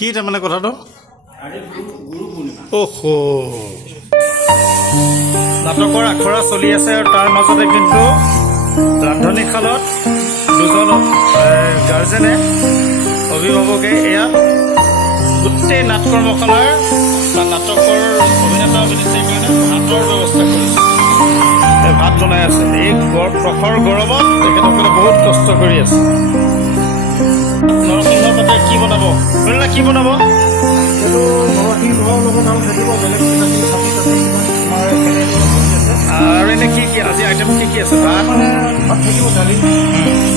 কি তাৰমানে কথাটো অ'হো নাটকৰ আখৰা চলি আছে আৰু তাৰ মাজতে কিন্তু ৰান্ধনীশালত দুজন গাৰ্জেনে অভিভাৱকে ইয়াত গোটেই নাট কৰ্মশালাৰ বা নাটকৰ অভিনেতা অভিনেত্ৰীৰ কাৰণে ভাতৰ ব্যৱস্থা কৰিছে ভাত বনাই আছে এই প্ৰখৰ গৰমত তেখেতসকলে বহুত কষ্ট কৰি আছে নৰসিংহ পাতে কি বনাব শুনিলা কি বনাব আৰু এনে কি কি আজি আইটেম কি কি আছে ভাত থাকিব দালি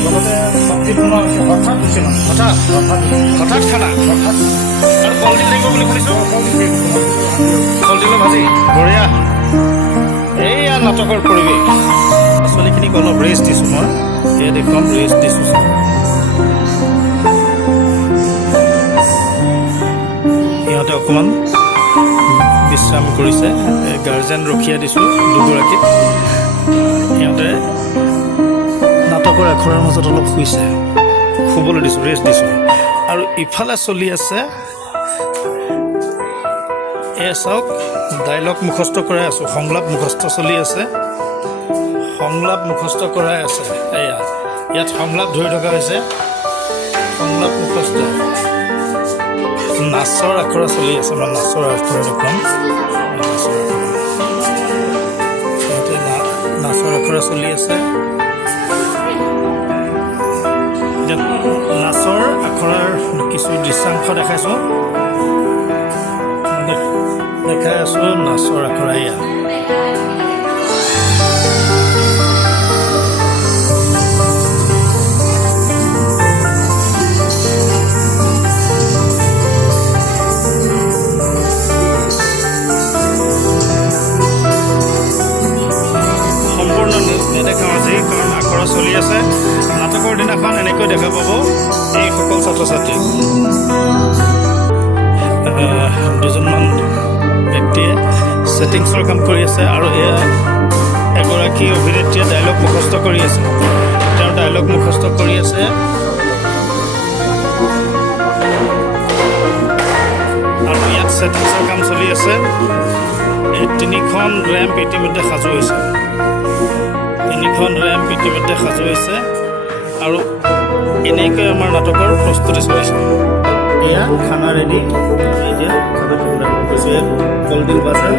লগতে চব্জি বনোৱা হৈছে হঠাৎ খানা আৰু কলডিল লাগিব বুলি শুনিছোঁ কলডিলৰ ভাজি বঢ়িয়া এইয়া নাটকৰ পৰিৱেশ ছোৱালীখিনিক অলপ ৰেষ্ট দিছোঁ মই এয়া দেখুৱাম ৰেষ্ট দিছোঁ সিহঁতে অকণমান বিশ্ৰাম কৰিছে গাৰ্জেন ৰখিয়া দিছোঁ দুগৰাকীক সিহঁতে নাটকৰ আখৰাৰ মাজত অলপ শুইছে শুবলৈ দিছোঁ ৰেষ্ট দিছোঁ আৰু ইফালে চলি আছে এয়া চাওক ডাইলগ মুখস্থ কৰাই আছোঁ সংলাপ মুখস্থ চলি আছে সংলাপ মুখস্থ কৰাই আছে এয়া ইয়াত সংলাপ ধৰি থকা হৈছে সংলাপ মুখস্থ নাচৰ আখৰা চলি আছে মই নাচৰ আখৰা দেখুৱাম সিহঁতে নাচৰ আখৰা চলি আছে নাচৰ আখৰাৰ কিছু দৃশ্যাংশ দেখাইছোঁ দেখাই আছোঁ নাচৰ আখৰা এয়া নেদেখাওঁ আজি কাৰণ আখৰা চলি আছে নাটকৰ দিনাখন এনেকৈ দেখা পাব এইসকল ছাত্ৰ ছাত্ৰী দুজনমান ব্যক্তিয়ে ছেটিংছৰ কাম কৰি আছে আৰু এয়া এগৰাকী অভিনেত্ৰীয়ে ডাইলগ মুখস্থ কৰি আছে তেওঁ ডাইলগ মুখস্থ কৰি আছে আৰু ইয়াত ছেটিংছৰ কাম চলি আছে এই তিনিখন ৰেম্প ইতিমধ্যে সাজু হৈছে তিনিখন ৰেম্প ইতিমধ্যে সাজু হৈছে আৰু এনেকৈ আমাৰ নাটকৰ প্ৰস্তুতি চলিছে এয়া খানা ৰেডি এতিয়া খানা কৈছোঁ কলডিল বাজাৰ